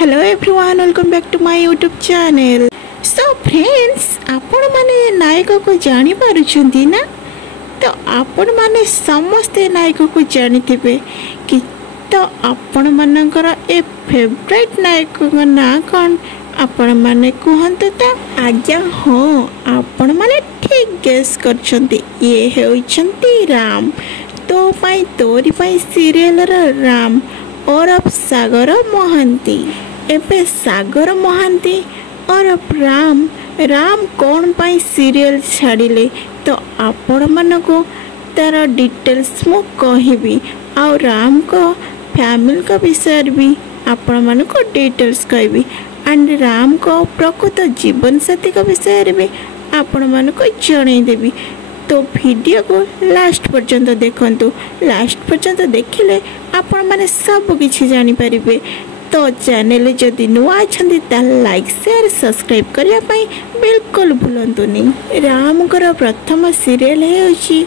Hello everyone, welcome back to my YouTube channel. So friends, आपण माने नायक को जानी पारुछंती ना? तो आपण माने समस्ते नायक को जानिथिबे कि तो आपण मानकर ए फेवरेट नायक को ना कौन आपण माने कहंतु तो? आज्ञा हाँ, आपण माने ठीक गेस करछंती। ये हेउछंती राम। तो पाई तोरी पाई सीरियल राम और अब सागर महांती। एबे सागर महांती और अब राम कौन पाई सीरियल छाड़िले तो आपण मानको तार डिटेल्स मु कहबी आ राम को फैमिली का विषय भी आपण मानको डिटेल्स कहबी एंड राम को प्रकृत जीवन साथी का विषय भी आपण मानको जणै देबी। तो वीडियो को लास्ट पर्यंत देखंतु। लास्ट पर्यंत देखिले आपण माने सब किछि जानि परिबे। तो चैनल जदि नुआ अछंती ता लाइक शेयर सब्सक्राइब करिया पई बिल्कुल भूलंतुनी। राम कर प्रथम सीरियल हेउची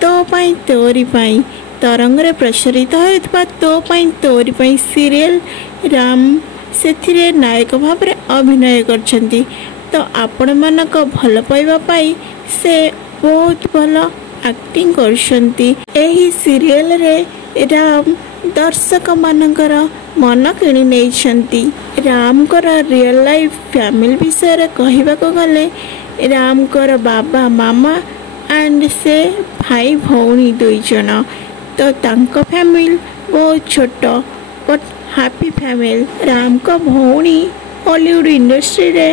तो पई तोरी पई। तरंग रे प्रसारित होइतबा तो पई तोरी पई सीरियल राम सेथिरे नायक भाव रे अभिनय करछंती। तो आपण मानक भल पाइबा पाई से बहुत भल एक्टिंग करछंती। एही सीरियल रे राम दर्शक मानकर मन किणी नेछंती। राम कर रियल लाइफ फैमिली विषय रे कहिबा को गले राम कर बाबा मामा एंड से भाई भौणी दुई जन। तो तांको फैमिली बहुत छोट बट हैप्पी फैमिली। राम को भौणी हॉलीवुड इंडस्ट्री रे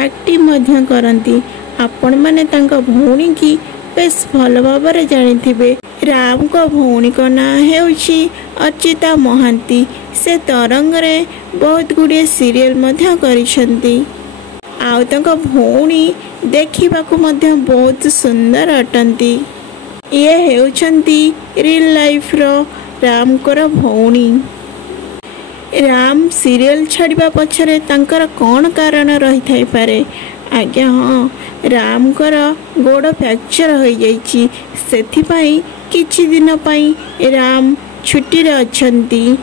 एक्टिंग मध्य करंती। आपण माने तांको भौणी की बेस भल भाव जानिथिबे। राम को भौणी को ना हेउची अर्चिता महांती। से तरंग रे बहुत गुड़िए सीरियल मध्य करिसंती। आउ तांको भौणी देखिबाकू मध्य बहुत सुंदर अटंती। ये हेउचंती रियल लाइफ रो राम कर भौणी। राम सीरियल छाड़िबा पछरे तांकर कौन कारण रही थाई पारे? आज्ञा हाँ, राम कर गोड़ फ्रैक्चर हो जाइछि। सेथिपाई किछि दिन पाई राम छुट्टी रे अछंती।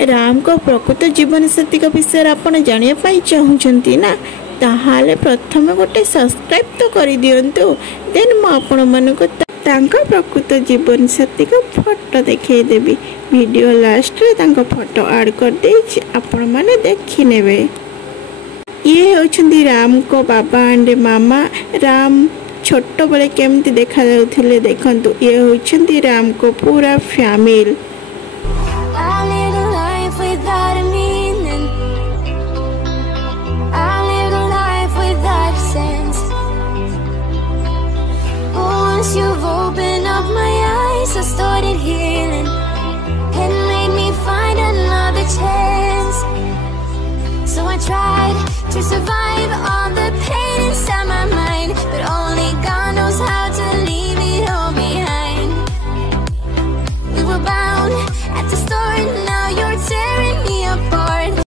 राम को प्रकृत जीवन साथी का विषय आपण जानिया पाई चाहुचंती ना? ताहाले प्रथम गोटे सब्सक्राइब तो करि दियंतु। देन म आपण मानको तांका प्रकृत जीवन साथी का फोटो देखै देबी। वीडियो लास्ट रे तांका फोटो ऐड कर देछि, आपण माने देखि नेबे। ये होछंती राम को बाबा एंड मामा। राम छोट बड़े केमती देखा जाउथिले देखंतु। ये होछंती राम को पूरा family. You've opened up my eyes, I started healing and made me find another chance. So I tried to survive all